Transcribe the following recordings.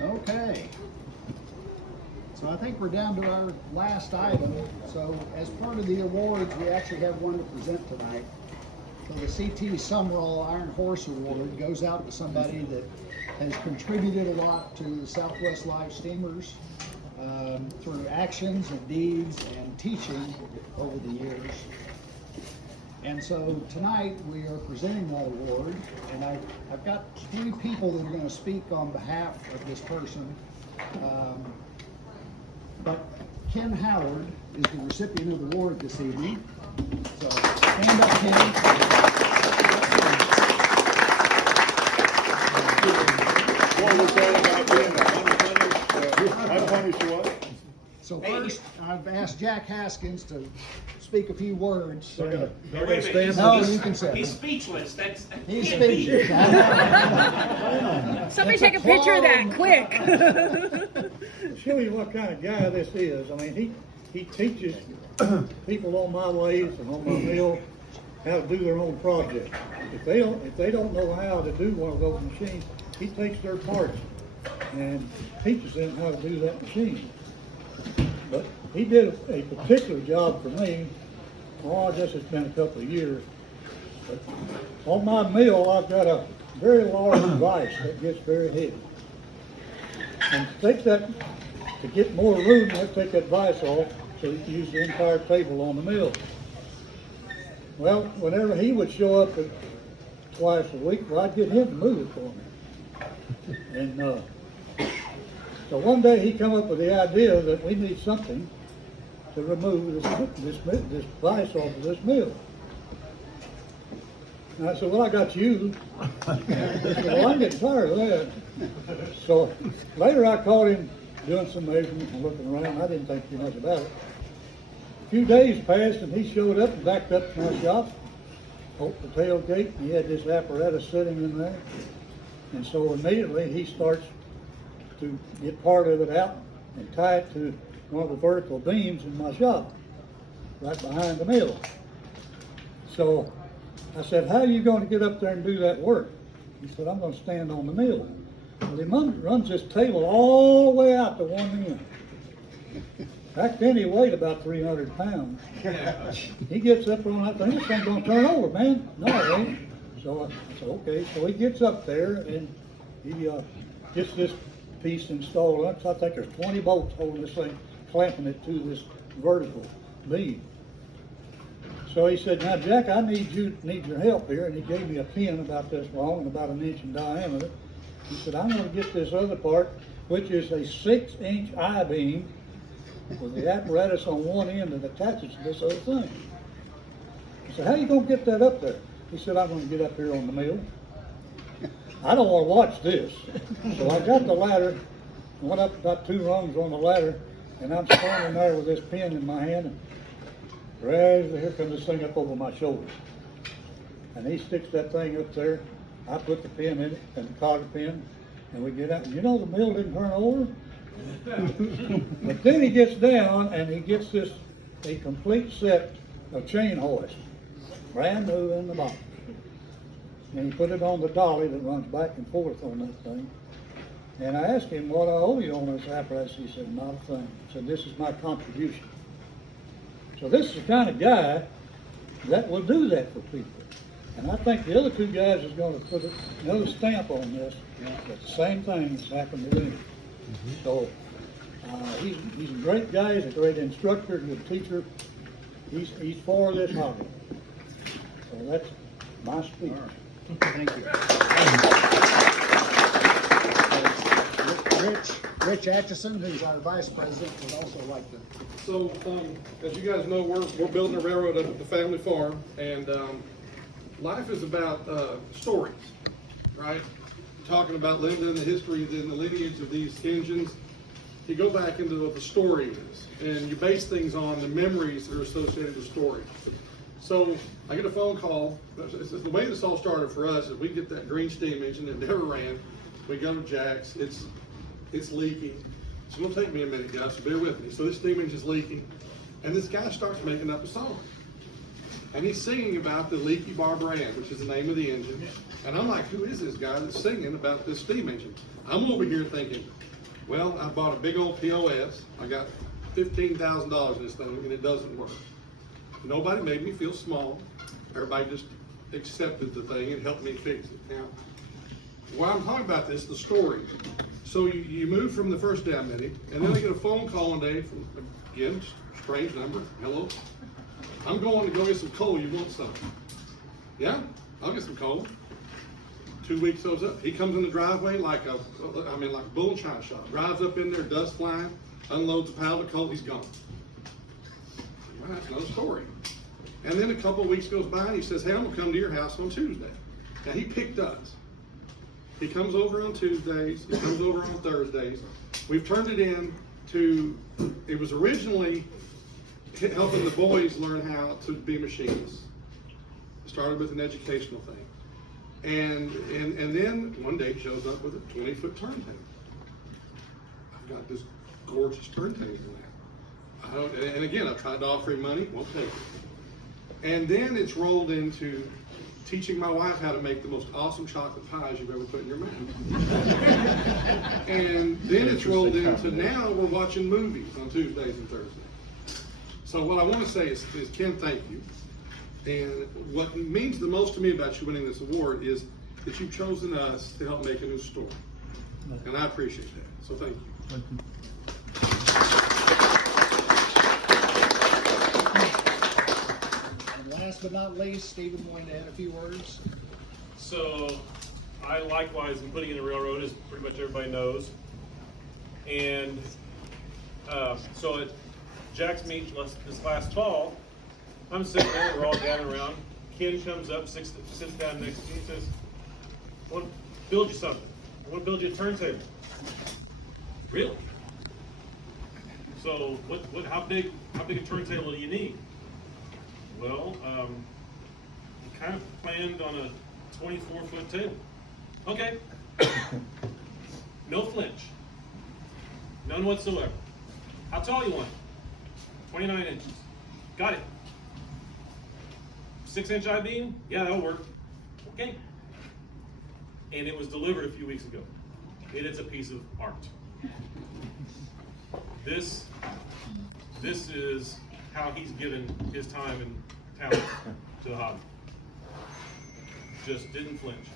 Okay. So I think we're down to our last item. So as part of the awards, we actually have one to present tonight. So the CT Summerall Iron Horse Award goes out to somebody that has contributed a lot to the Southwest Livesteamers through actions and deeds and teaching over the years. And so tonight we are presenting that award, and I've got 3 people that are going to speak on behalf of this person. But Ken Howard is the recipient of the award this evening. So stand up, Ken. What was that about being unpunished what? So first, I've asked Jack Haskins to speak a few words. Wait a minute. No, you can say. He's speechless. He's speechless. Somebody take a picture of that quick. Show you what kind of guy this is. I mean, he teaches people on my ways and on my mill how to do their own projects. If they don't know how to do one of those machines, he takes their parts and teaches them how to do that machine. But he did a particular job for me. Oh, I guess it's been a couple of years. But on my mill, I've got a very large vise that gets very heavy. And to get more room, I take that vise off so you can use the entire table on the mill. Well, whenever he would show up twice a week, well, I'd get him to move it for me. And so one day he come up with the idea that we need something to remove this vise off of this mill. And I said, well, I got you. He said, well, I'm getting tired of that. So later I caught him doing some measurements and looking around. I didn't think too much about it. A few days passed and he showed up and backed up to my shop, opened the tailgate, and he had this apparatus sitting in there. And so immediately he starts to get part of it out and tie it to one of the vertical beams in my shop, right behind the mill. So I said, how are you going to get up there and do that work? He said, I'm going to stand on the mill. Well, he runs this table all the way out to one end. Back then he weighed about 300 pounds. He gets up on that thing, this thing's going to turn over, man. No, it ain't. So I said, okay. So he gets up there and he gets this piece installed. I think there's 20 bolts holding this thing, clamping it to this vertical beam. So he said, now Jack, I need your help here. And he gave me a pin about this long and about 1 inch in diameter. He said, I'm going to get this other part, which is a 6-inch I-beam with the apparatus on one end that attaches to this other thing. I said, how are you going to get that up there? He said, I'm going to get up here on the mill. I don't want to watch this. So I got the ladder, went up about 2 rungs on the ladder, and I'm standing there with this pin in my hand, and gradually here comes this thing up over my shoulder. And he sticks that thing up there. I put the pin in it, and the cotter pin, and we get out. And you know the mill didn't turn over? But then he gets down, and he gets a complete set of chain hoists, brand new in the box. And he put it on the dolly that runs back and forth on that thing. And I asked him what I owe you on this apparatus. He said, not a thing. He said, this is my contribution. So this is the kind of guy that will do that for people. And I think the other 2 guys is going to put another stamp on this. But the same thing has happened to them. So he's a great guy. He's a great instructor, good teacher. He's for this hobby. So that's my speech. Thank you. Rich Atchison, who's our vice president, would also like to. So, as you guys know, we're building a railroad at the family farm, and life is about stories, right? Talking about living in the history and the lineage of these engines. You go back into what the story is, and you base things on the memories that are associated with stories. So I get a phone call. The way this all started for us is we get that green steam engine that never ran. We go to Jack's. It's leaking. It's going to take me a minute, guys, so bear with me. So this steam engine's leaking, and this guy starts making up a song. And he's singing about the leaky Barbara Ann, which is the name of the engine. And I'm like, who is this guy that's singing about this steam engine? I'm over here thinking, Well, I bought a big old POS. I got $15,000 in this thing, and it doesn't work. Nobody made me feel small. Everybody just accepted the thing and helped me fix it. Now, while I'm talking about this, the story. So you move from the first day I met him, and then I get a phone call one day from, again, strange number. Hello, I'm going to go get some coal. You want some? Yeah, I'll get some coal. 2 weeks goes up. He comes in the driveway like a bull in china shop. Drives up in there, dust flying, unloads a pile of coal. He's gone. Well, that's another story. And then a couple of weeks goes by, and he says, "Hey, I'm gonna come to your house on Tuesday." Now he picked us. He comes over on Tuesdays. He comes over on Thursdays. We've turned it in to. It was originally helping the boys learn how to be machinists. Started with an educational thing. And then one day he shows up with a 20-foot turntable. I've got this gorgeous turntable now. And again, I've tried to offer him money, won't take it. And then it's rolled into teaching my wife how to make the most awesome chocolate pies you've ever put in your mouth. And then it's rolled into now we're watching movies on Tuesdays and Thursdays. So what I want to say is Ken, thank you. And what means the most to me about you winning this award is that you've chosen us to help make a new story. And I appreciate that. So thank you. Thank you. And last but not least, Stephen wanted to add a few words. So I likewise am putting in a railroad, as pretty much everybody knows. And so at Jack's meet this last fall, I'm sitting there, we're all gathered around. Ken comes up, sits down next to me, and says, "I want to build you something. I want to build you a turntable." Really? So how big a turntable do you need? Well, we kind of planned on a 24-foot table. Okay. No flinch. None whatsoever. How tall you want it? 29 inches. Got it. 6-inch I-beam? Yeah, that'll work. Okay. And it was delivered a few weeks ago. It is a piece of art. This is how he's given his time and talent to the hobby. Just didn't flinch.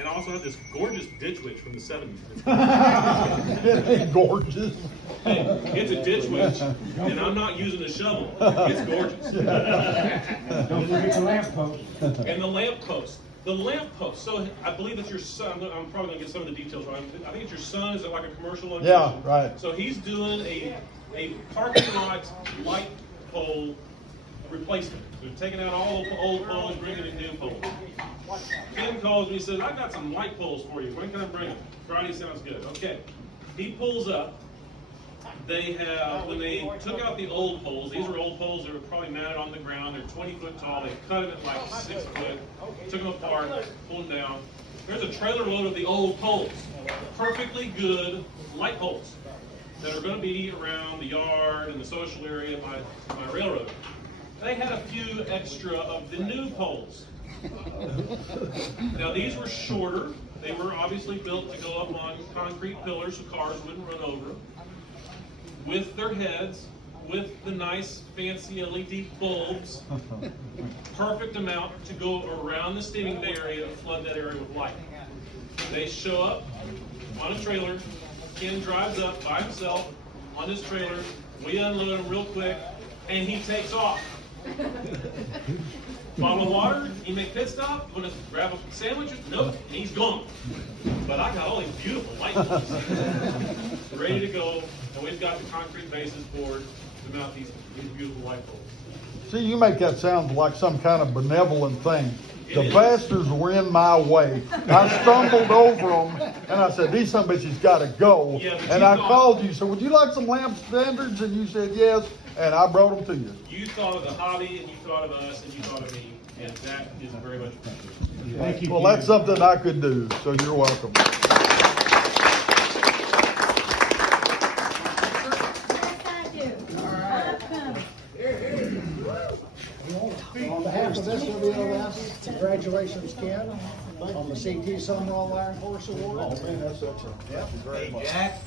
And I also had this gorgeous ditch witch from the 70s. It ain't gorgeous. Hey, it's a ditch witch, and I'm not using a shovel. It's gorgeous. Don't forget the lamp post. And the lamp post. The lamp post. So I believe it's your son. I'm probably gonna get some of the details wrong. I think it's your son. Is it like a commercial location? Yeah, right. So he's doing a parking lot light pole replacement. So they're taking out all the old poles, bringing in new poles. Ken calls me and says, "I've got some light poles for you. When can I bring them?" Friday sounds good. Okay. He pulls up. They have, when they took out the old poles, these are old poles that were probably mounted on the ground. They're 20 foot tall. They cut them at like 6 foot, took them apart, pulled them down. There's a trailer load of the old poles. Perfectly good light poles that are going to be around the yard and the social area of my railroad. They had a few extra of the new poles. Now these were shorter. They were obviously built to go up on concrete pillars so cars wouldn't run over them. With their heads, with the nice fancy LED bulbs, perfect amount to go around the steaming bay area and flood that area with light. They show up on a trailer. Ken drives up by himself on his trailer. We unload him real quick, and he takes off. Bottle of water, you make pit stop, want to grab a sandwich? Nope, and he's gone. But I got all these beautiful light bulbs ready to go, and we've got the concrete bases poured to mount these beautiful light bulbs. See, you make that sound like some kind of benevolent thing. The bastards were in my way. I stumbled over them, and I said, "These son of bitches gotta go." Yeah, but and you I thought- called you, said, "Would you like some lamp standards?" And you said yes, and I brought them to you. You thought of the hobby, and you thought of us, and you thought of me, and that is very much appreciated. Thank you. Well, that's something I could do, so you're welcome. Yes, I do. Welcome. On behalf of SWLS, congratulations, Ken. on the CT Summerall Iron Horse Award. Oh, man, that's excellent. Thank you very Hey, much. Jack,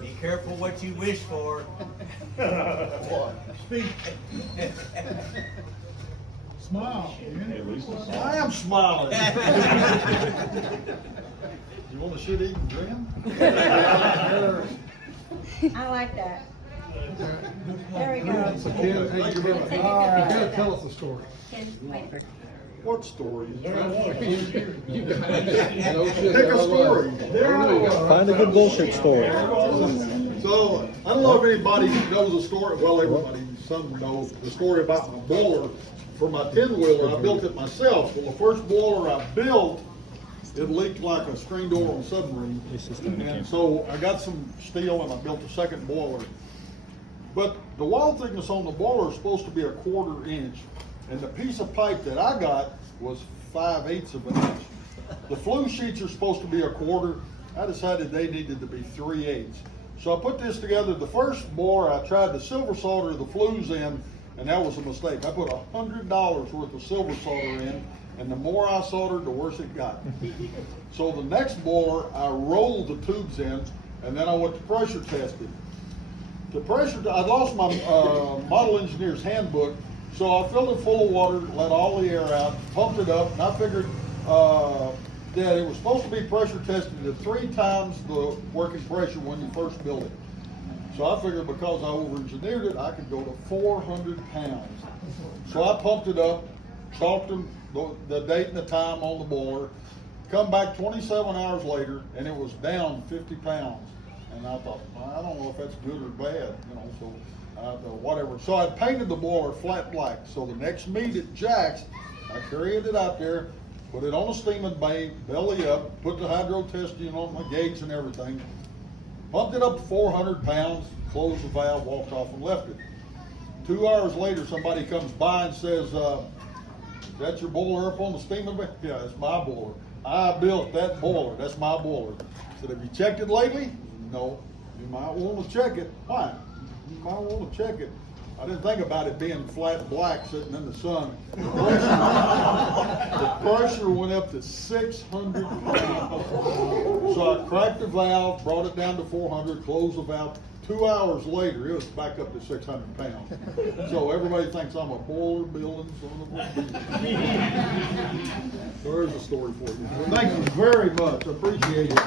be careful what you wish for. Speak. Smile. I am smiling. You want a shit-eating grin? I like that. There we go. Ken, hey, you gotta tell us a story. Ken, wait. What story? No shit. Pick a story. Find a good bullshit story. So, I don't know if anybody knows the story, well, everybody, some know the story about my boiler for my 10-wheeler. I built it myself. Well, the first boiler I built, it leaked like a screen door on a submarine. And so I got some steel and I built a second boiler. But the wall thickness on the boiler is supposed to be a 1/4 inch. And the piece of pipe that I got was 5/8 of an inch. The flue sheets are supposed to be a 1/4. I decided they needed to be 3/8. So I put this together. The first bore, I tried to silver solder the flues in, and that was a mistake. I put $100 worth of silver solder in, and the more I soldered, the worse it got. So the next bore, I rolled the tubes in, and then I went to pressure test it. I lost my model engineer's handbook, so I filled it full of water, let all the air out, pumped it up, and I figured that it was supposed to be pressure tested at 3 times the working pressure when you first build it. So I figured because I over-engineered it, I could go to 400 pounds. So I pumped it up, chalked the date and the time on the boiler, come back 27 hours later, and it was down 50 pounds. And I thought, well, I don't know if that's good or bad, so whatever. So I painted the boiler flat black. So the next meet at Jack's, I carried it out there, put it on a steaming bank, belly up, put the hydro test unit on my gauge and everything, pumped it up to 400 pounds, closed the valve, walked off and left it. 2 hours later, somebody comes by and says, is that your boiler up on the steaming bank? Yeah, it's my boiler. I built that boiler. That's my boiler. I said, have you checked it lately? No. You might want to check it. Why? You might want to check it. I didn't think about it being flat black sitting in the sun. The pressure went up to 600 pounds. So I cracked the valve, brought it down to 400, closed the valve. 2 hours later, it was back up to 600 pounds. So everybody thinks I'm a boiler building son of a bitch. So there's a story for you. Thank you very much. I appreciate it.